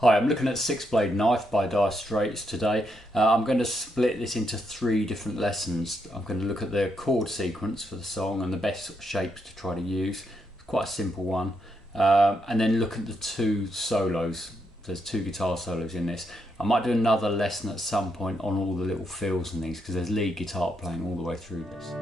Hi, I'm looking at Six Blade Knife by STRAITS today. I'm going to split this into 3 different lessons. I'm going to look at the chord sequence for the song and the best shapes to try to use. It's quite a simple one. And then look at the 2 solos. There's 2 guitar solos in this. I might do another lesson at some point on all the little fills and things because there's lead guitar playing all the way through this.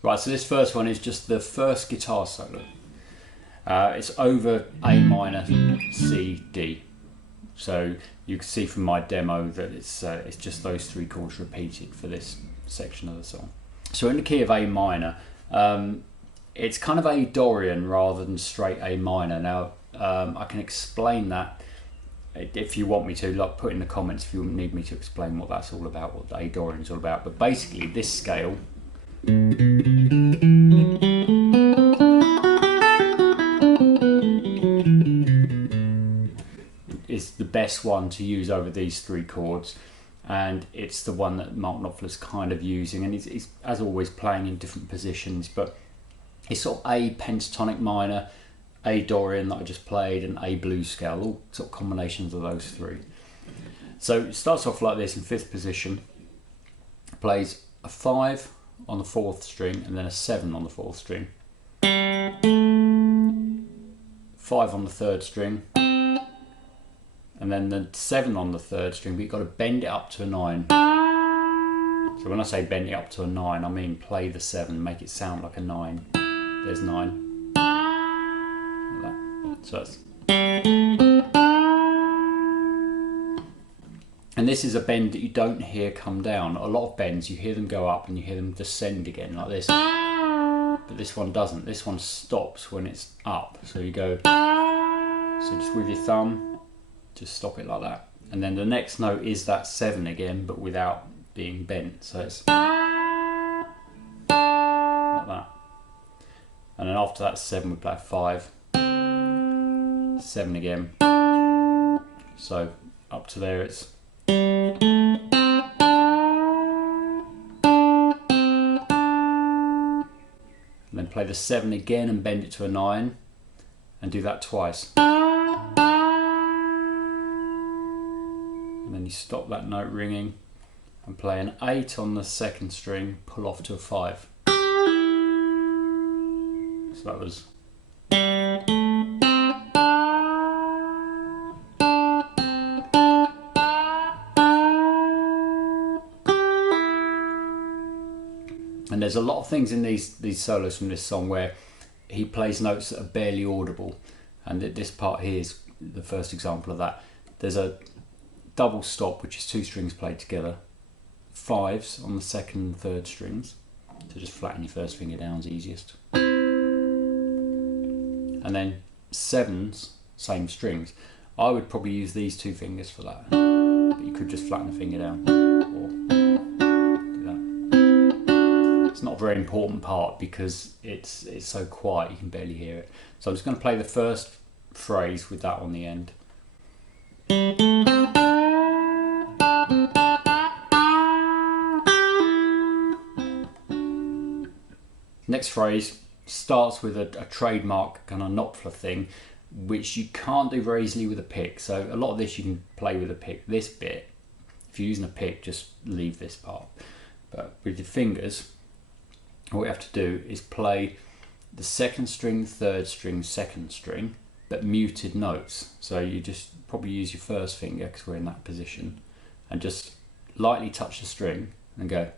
Right, so this first one is just the first guitar solo. It's over A minor, C, D. So you can see from my demo that it's just those 3 chords repeated for this section of the song. So in the key of A minor, it's kind of A Dorian rather than straight A minor. Now I can explain that if you want me to, like put in the comments if you need me to explain what that's all about, what A Dorian's all about. But basically this scale is the best one to use over these 3 chords, and it's the one that Mark Knopfler's kind of using, and he's as always playing in different positions, but it's sort of A pentatonic minor, A Dorian that I just played, and A blues scale, all sort of combinations of those 3. So it starts off like this in 5th position, plays a 5 on the 4th string and then a 7 on the 4th string, 5 on the 3rd string, and then the 7 on the 3rd string, but you've got to bend it up to a 9. So when I say bend it up to a 9, I mean play the 7, make it sound like a 9. There's 9. Like that. So that's... And this is a bend that you don't hear come down. A lot of bends, you hear them go up and you hear them descend again like this. But this one doesn't. This one stops when it's up. So you go, so just with your thumb, just stop it like that. And then the next note is that 7 again, but without being bent. So it's like that. And then after that 7, we play 5, 7 again. So up to there it's... And then play the 7 again and bend it to a 9 and do that twice. And then you stop that note ringing and play an 8 on the 2nd string, pull off to a 5. So that was... And there's a lot of things in these solos from this song where he plays notes that are barely audible, and this part here is the first example of that. There's a double stop, which is 2 strings played together, 5s on the 2nd and 3rd strings, so just flatten your 1st finger down is easiest, and then 7s, same strings. I would probably use these 2 fingers for that, but you could just flatten the finger down. It's not a very important part because it's so quiet you can barely hear it. So I'm just going to play the first phrase with that on the end. Next phrase starts with a trademark kind of Knopfler thing, which you can't do very easily with a pick. So a lot of this you can play with a pick. This bit, if you're using a pick, just leave this part. But with your fingers, what we have to do is play the 2nd string, 3rd string, 2nd string, but muted notes. So you just probably use your 1st finger because we're in that position, and just lightly touch the string and go.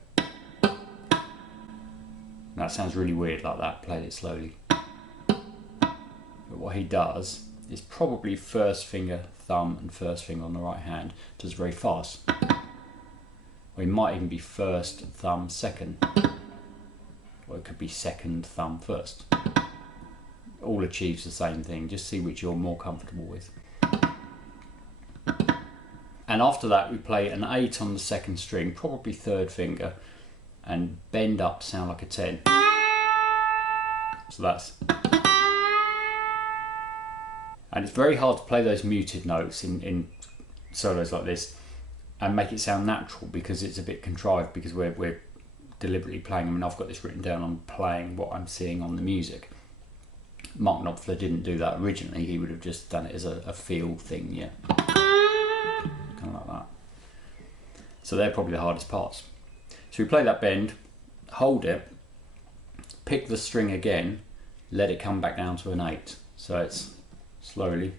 That sounds really weird like that, play it slowly. But what he does is probably 1st finger, thumb, and 1st finger on the right hand, does very fast. Or he might even be 1st, thumb, 2nd. Or it could be 2nd, thumb, 1st. All achieves the same thing, just see which you're more comfortable with. And after that we play an 8 on the second string, probably third finger, and bend up, sound like a 10. So that's... And it's very hard to play those muted notes in solos like this and make it sound natural, because it's a bit contrived, because we're deliberately playing. I mean, I've got this written down, I'm playing what I'm seeing on the music. Mark Knopfler didn't do that originally, he would have just done it as a feel thing, yeah. Kind of like that. So they're probably the hardest parts. So we play that bend, hold it, pick the string again, let it come back down to an 8. So it's slowly.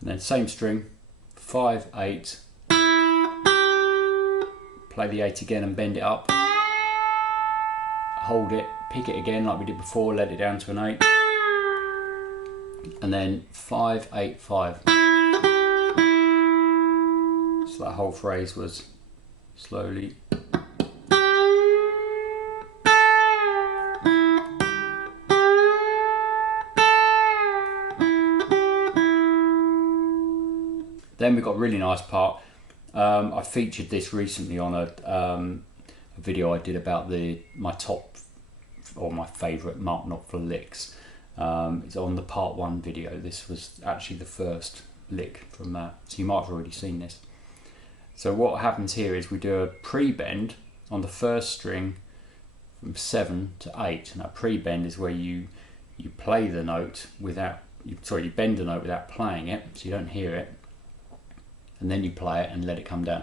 And then same string, 5, 8, play the 8 again and bend it up, hold it, pick it again like we did before, let it down to an 8, and then 5, 8, 5. So that whole phrase was slowly. Then we've got a really nice part. I featured this recently on a video I did about my top or my favourite Mark Knopfler licks. It's on the part 1 video. This was actually the first lick from that, so you might have already seen this. So what happens here is we do a pre-bend on the first string from 7 to 8. Now pre-bend is where you play the note without, you bend the note without playing it, so you don't hear it, and then you play it and let it come down.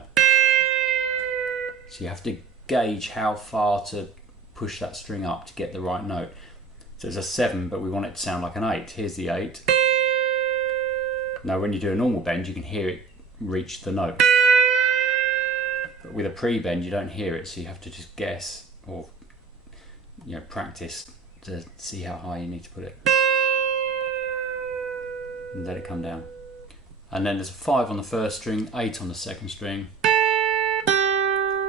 So you have to gauge how far to push that string up to get the right note. So it's a 7, but we want it to sound like an 8. Here's the 8. Now when you do a normal bend, you can hear it reach the note. But with a pre-bend, you don't hear it, so you have to just guess or practice to see how high you need to put it. And let it come down. And then there's a 5 on the first string, 8 on the second string,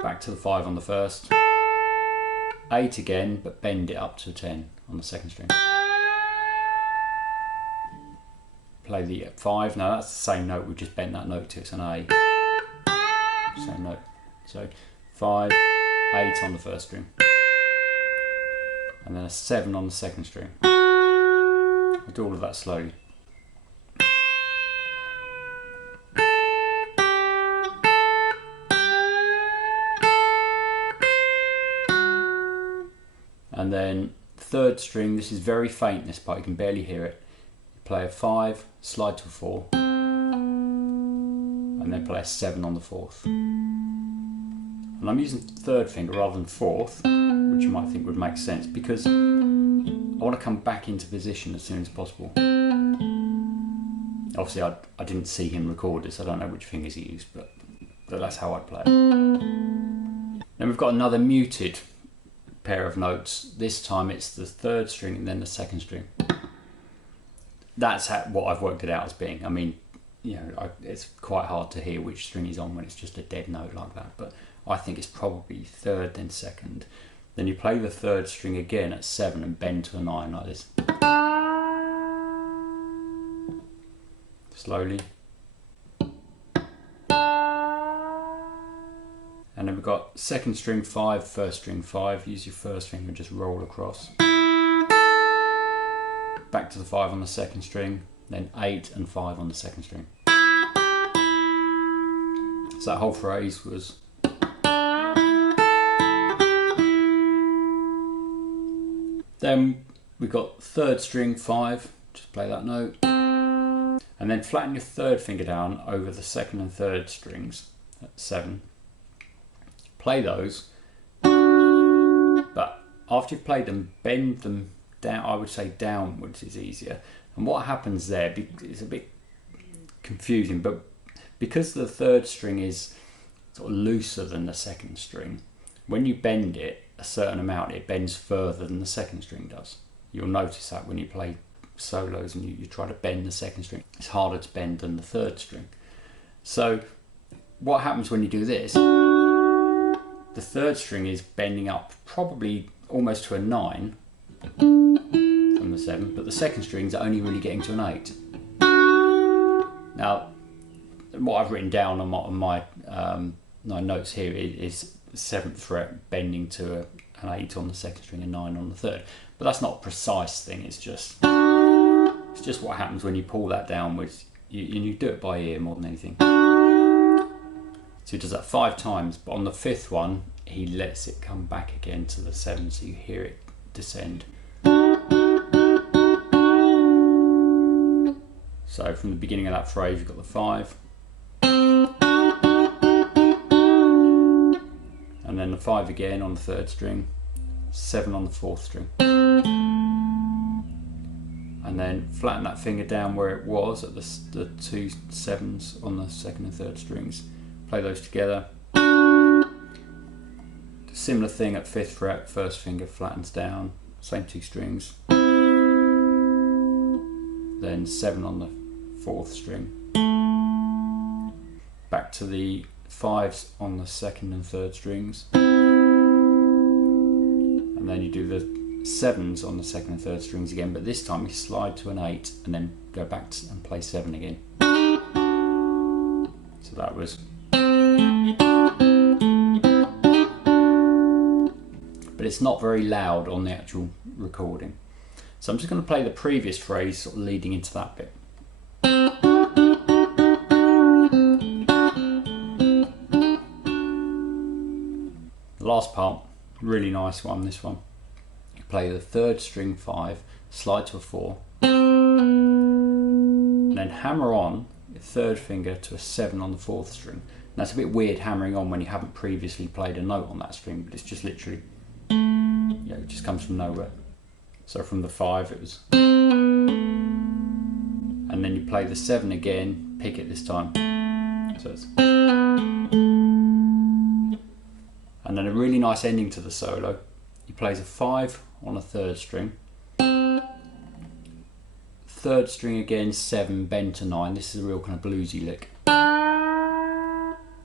back to the 5 on the first, 8 again, but bend it up to 10 on the second string. Play the 5, now that's the same note, we just bent that note to, it's an A. Same note. So 5, 8 on the first string, and then a 7 on the second string. I'll do all of that slowly. And then third string, this is very faint, this part, you can barely hear it. You play a 5, slide to a 4, and then play a 7 on the 4th. And I'm using third finger rather than 4th, which you might think would make sense, because I want to come back into position as soon as possible. Obviously I didn't see him record this, I don't know which fingers he used, but that's how I'd play it. Then we've got another muted pair of notes. This time it's the third string and then the second string. That's what I've worked it out as being. I mean, it's quite hard to hear which string he's on when it's just a dead note like that, but I think it's probably third then second. Then you play the third string again at 7 and bend to a 9 like this. Slowly. And then we've got second string 5, first string 5. Use your first finger and just roll across. Back to the 5 on the second string, then 8 and 5 on the second string. So that whole phrase was. Then we've got third string 5, just play that note. And then flatten your third finger down over the second and third strings at 7. Play those, but after you've played them, bend them down. I would say downwards is easier. And what happens there, it's a bit confusing, but because the third string is sort of looser than the second string, when you bend it a certain amount, it bends further than the second string does. You'll notice that when you play solos and you try to bend the second string, it's harder to bend than the third string. So what happens when you do this? The third string is bending up probably almost to a 9 from the 7, but the second strings are only really getting to an 8. Now, what I've written down on my notes here is 7th fret bending to an 8 on the 2nd string and 9 on the 3rd. But that's not a precise thing, it's just what happens when you pull that downwards. You do it by ear more than anything. So he does that 5 times, but on the 5th one, he lets it come back again to the 7, so you hear it descend. So from the beginning of that phrase, you've got the 5. And then the 5 again on the 3rd string, 7 on the 4th string. And then flatten that finger down where it was at the 2 7s on the 2nd and 3rd strings. Play those together. Similar thing at 5th fret, 1st finger flattens down, same 2 strings. Then 7 on the 4th string. Back to the 5s on the 2nd and 3rd strings. And then you do the 7s on the 2nd and 3rd strings again, but this time you slide to an 8 and then go back and play 7 again. So that was. But it's not very loud on the actual recording. So I'm just going to play the previous phrase sort of leading into that bit. The last part, really nice one, this one. You play the 3rd string 5, slide to a 4, and then hammer on your 3rd finger to a 7 on the 4th string. Now it's a bit weird hammering on when you haven't previously played a note on that string, but it's just literally, it just comes from nowhere. So from the 5 it was, and then you play the 7 again, pick it this time. So it's, and then a really nice ending to the solo. He plays a 5 on a 3rd string, 3rd string again, 7, bend to 9. This is a real kind of bluesy lick.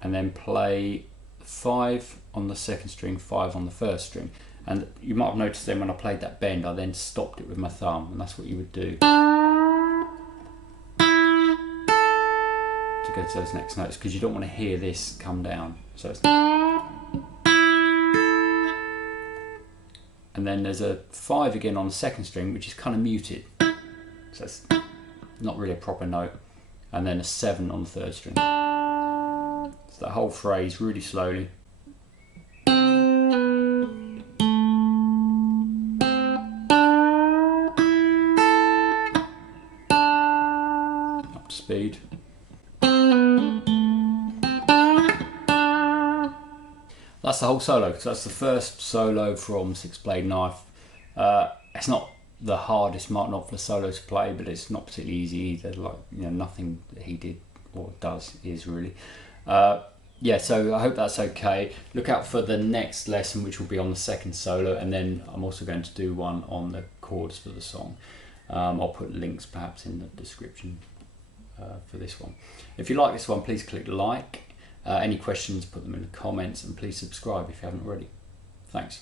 And then play 5 on the 2nd string, 5 on the 1st string. And you might have noticed then when I played that bend, I then stopped it with my thumb, and that's what you would do to go to those next notes, because you don't want to hear this come down. So it's, and then there's a 5 again on the 2nd string, which is kind of muted, so it's not really a proper note, and then a 7 on the 3rd string. So that whole phrase really slowly. Up to speed. That's the whole solo. So that's the first solo from Six Blade Knife. It's not the hardest Mark Knopfler solo to play, but it's not particularly easy either. Like, nothing that he did or does is really. Yeah, so I hope that's okay. Look out for the next lesson, which will be on the 2nd solo, and then I'm also going to do one on the chords for the song. I'll put links perhaps in the description for this one. If you like this one, please click like. Any questions, put them in the comments, and please subscribe if you haven't already. Thanks.